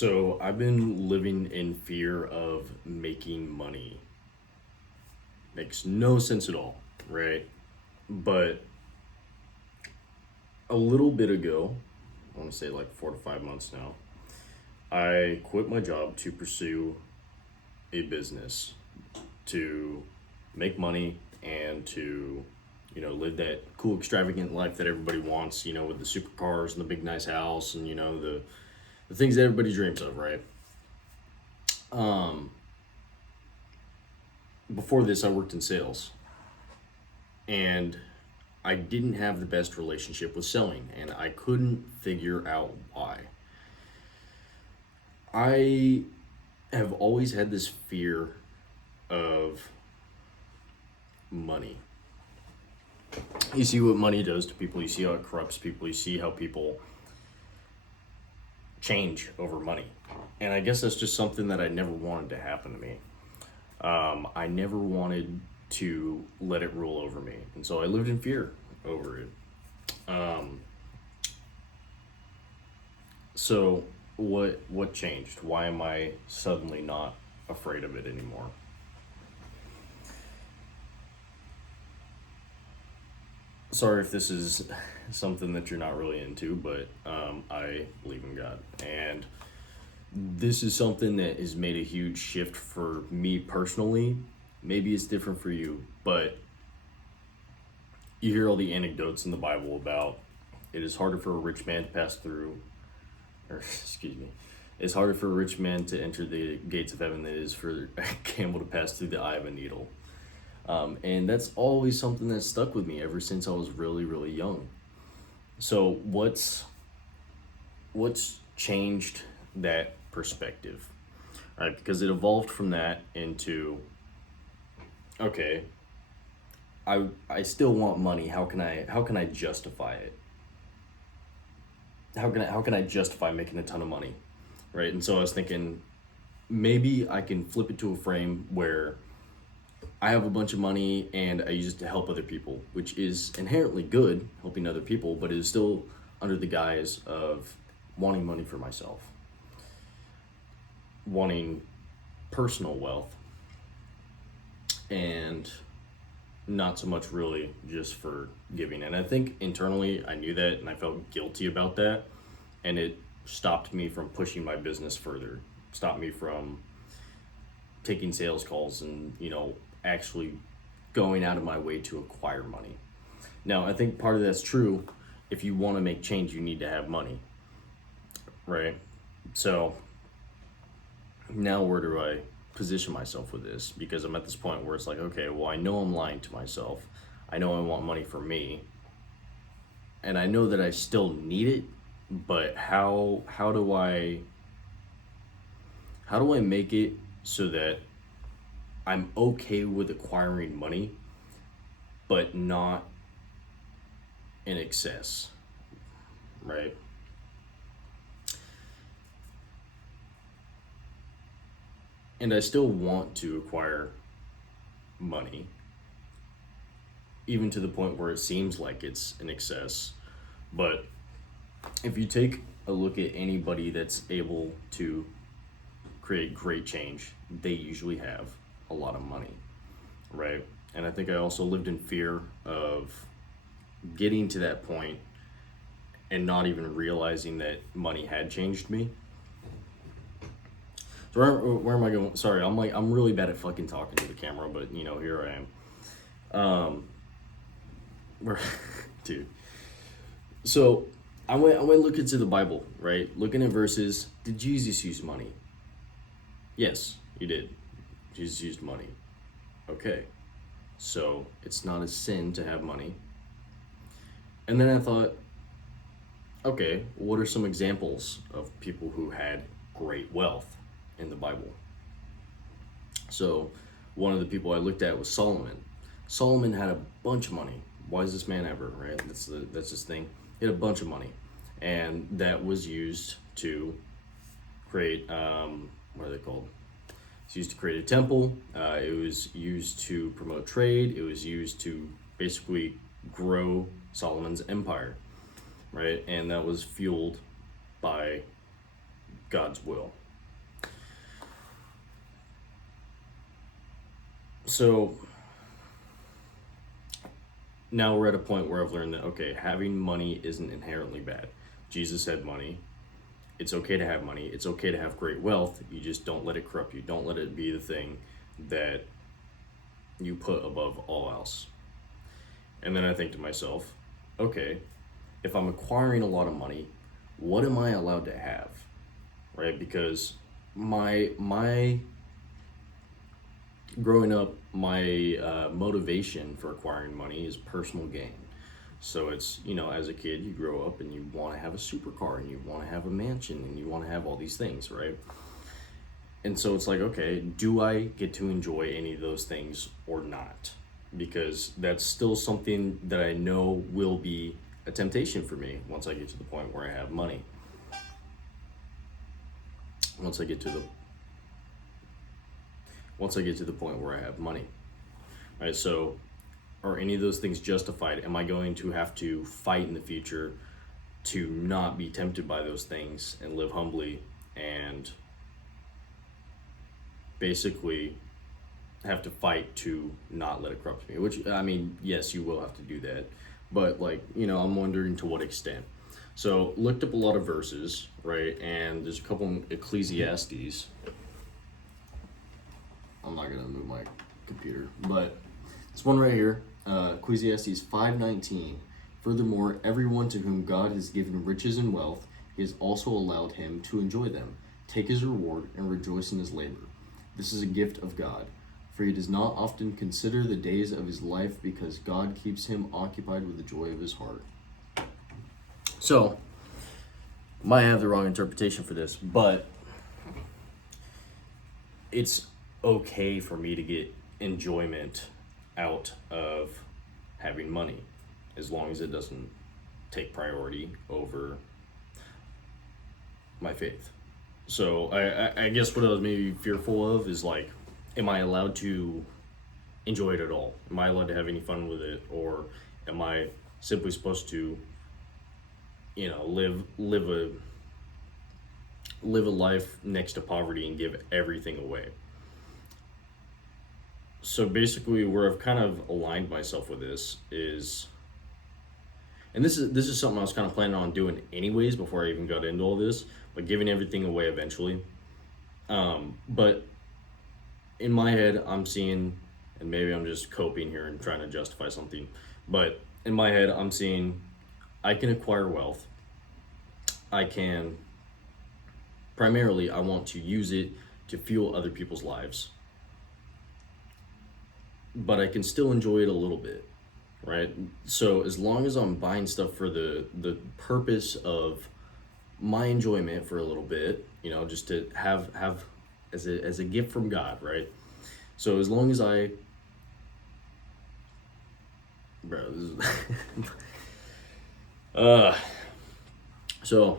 So I've been living in fear of making money. Makes no sense at all, right? But a little bit ago, I want to say like 4 to 5 months now, I quit my job to pursue a business to make money and to, live that cool, extravagant life that everybody wants, with the supercars and the big, nice house and, the things that everybody dreams of, right? Um, Before this, I worked in sales, and I didn't have the best relationship with selling, and I couldn't figure out why. I have always had this fear of money. You see what money does to people, you see how it corrupts people, you see how people change over money. And I guess that's just something that I never wanted to happen to me. I never wanted to let it rule over me, and so I lived in fear over it. Um, so what changed? Why am I suddenly not afraid of it anymore? Sorry if this is something that you're not really into, but I believe in God, and this is something that has made a huge shift for me personally. Maybe it's different for you, but you hear all the anecdotes in the Bible about it is harder for a rich man to pass through, or excuse me, it's harder for a rich man to enter the gates of heaven than it is for a camel to pass through the eye of a needle. And that's always something that stuck with me ever since I was really, really young. So what's changed that perspective, right? Because it evolved from that into, okay, I still want money. How can I justify it? How can I justify making a ton of money, right? And so I was thinking maybe I can flip it to a frame where I have a bunch of money and I use it to help other people, which is inherently good, helping other people, but it is still under the guise of wanting money for myself, wanting personal wealth, and not so much really just for giving. And I think internally I knew that and I felt guilty about that, and it stopped me from pushing my business further, stopped me from taking sales calls and, actually going out of my way to acquire money. Now, I think part of that's true. If you want to make change, you need to have money, right? So now where do I position myself with this? Because I'm at this point where it's like, okay, well, I know I'm lying to myself. I know I want money for me, and I know that I still need it, but how do I make it so that I'm okay with acquiring money, but not in excess, right? And I still want to acquire money, even to the point where it seems like it's in excess. But if you take a look at anybody that's able to create great change, they usually have a lot of money, right? And I think I also lived in fear of getting to that point and not even realizing that money had changed me. So where am I going? Sorry, I'm really bad at fucking talking to the camera, but here I am. Where, dude. So I went look into the Bible, right? Looking at verses. Did Jesus use money? Yes, he did. Jesus used money. Okay, so it's not a sin to have money. And then I thought, okay, what are some examples of people who had great wealth in the Bible? So one of the people I looked at was Solomon. Solomon had a bunch of money. Wisest man ever, right? That's his thing. He had a bunch of money, and that was used to create what are they called? It's used to create a temple. It was used to promote trade. It was used to basically grow Solomon's empire, right? And that was fueled by God's will. So now we're at a point where I've learned that, okay, having money isn't inherently bad. Jesus had money. It's okay to have money. It's okay to have great wealth. You just don't let it corrupt you. Don't let it be the thing that you put above all else. And then I think to myself, okay, if I'm acquiring a lot of money, what am I allowed to have? Right? Because my growing up, my motivation for acquiring money is personal gain. So it's, as a kid, you grow up and you want to have a supercar and you want to have a mansion and you want to have all these things, right? And so it's like, okay, do I get to enjoy any of those things or not? Because that's still something that I know will be a temptation for me once I get to the point where I have money. Once I get to the point where I have money. Right? So are any of those things justified? Am I going to have to fight in the future to not be tempted by those things and live humbly and basically have to fight to not let it corrupt me? Which, I mean, yes, you will have to do that. But I'm wondering to what extent. So looked up a lot of verses, right? And there's a couple in Ecclesiastes. I'm not gonna move my computer, but this one right here, Ecclesiastes 5:19. Furthermore, everyone to whom God has given riches and wealth, he has also allowed him to enjoy them, take his reward, and rejoice in his labor. This is a gift of God, for he does not often consider the days of his life, because God keeps him occupied with the joy of his heart. So, might have the wrong interpretation for this, but it's okay for me to get enjoyment out of having money, as long as it doesn't take priority over my faith. So I guess what I was maybe fearful of is like, am I allowed to enjoy it at all? Am I allowed to have any fun with it? Or am I simply supposed to, live a life next to poverty and give everything away? So basically where I've kind of aligned myself with this is, and this is something I was kind of planning on doing anyways before I even got into all this, but giving everything away eventually. But in my head, I'm seeing, and maybe I'm just coping here and trying to justify something, but in my head, I'm seeing I can acquire wealth. Primarily, I want to use it to fuel other people's lives, but I can still enjoy it a little bit, right? So as long as I'm buying stuff for the purpose of my enjoyment for a little bit, just to have as a gift from God, right? So as long as so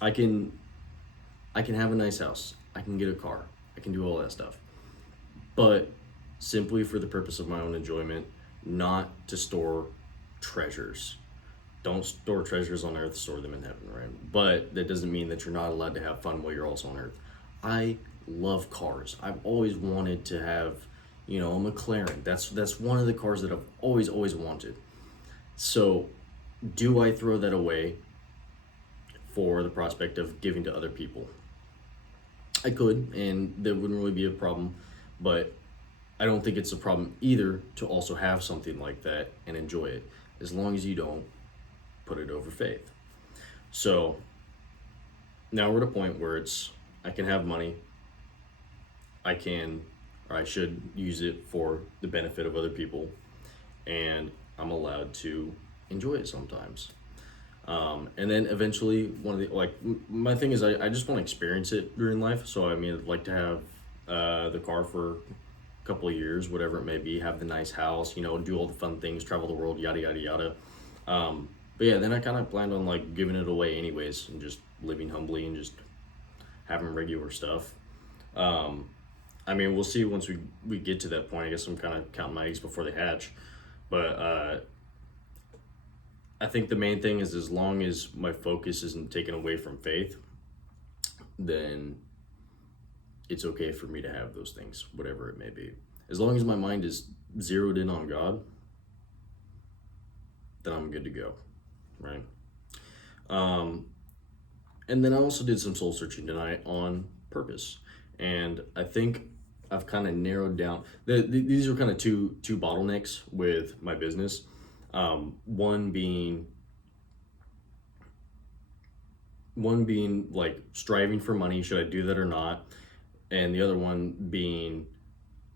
I can have a nice house, I can get a car, I can do all that stuff, but simply for the purpose of my own enjoyment, not to store treasures. Don't store treasures on earth, store them in heaven, right? But that doesn't mean that you're not allowed to have fun while you're also on earth. I love cars. I've always wanted to have, a McLaren. That's one of the cars that I've always wanted. So do I throw that away for the prospect of giving to other people? I could, and there wouldn't really be a problem, but I don't think it's a problem either to also have something like that and enjoy it, as long as you don't put it over faith. So now we're at a point where I can have money, I should use it for the benefit of other people, and I'm allowed to enjoy it sometimes. And then eventually my thing is I just want to experience it during life. So I'd like to have the car for a couple of years, whatever it may be, have the nice house, do all the fun things, travel the world, yada yada yada. But yeah, then I kind of planned on giving it away anyways and just living humbly and just having regular stuff. We'll see once we get to that point. I guess I'm kind of counting my eggs before they hatch. But I think the main thing is, as long as my focus isn't taken away from faith, then it's okay for me to have those things, whatever it may be. As long as my mind is zeroed in on God, then I'm good to go, right? Um, and then I also did some soul searching tonight on purpose, and I think I've kind of narrowed down. These are kind of two bottlenecks with my business. One being like striving for money. Should I do that or not? And the other one being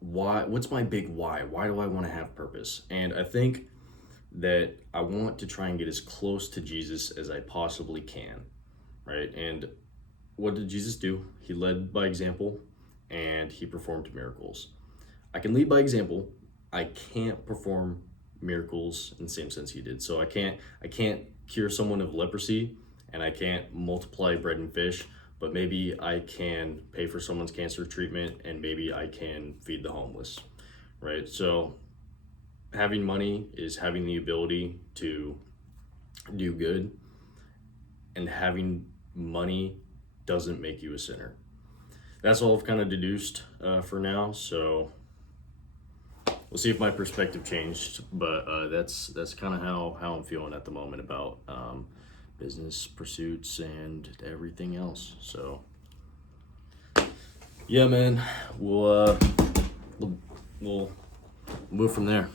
why. What's my big why? Why do I want to have purpose? And I think that I want to try and get as close to Jesus as I possibly can, right? And what did Jesus do? He led by example and he performed miracles. I can lead by example. I can't perform miracles in the same sense he did. So I can't cure someone of leprosy and I can't multiply bread and fish, but maybe I can pay for someone's cancer treatment and maybe I can feed the homeless, right? So having money is having the ability to do good, and having money doesn't make you a sinner. That's all I've kind of deduced for now. So we'll see if my perspective changed, but that's kind of how I'm feeling at the moment about business pursuits and everything else. So yeah, man, we'll move from there.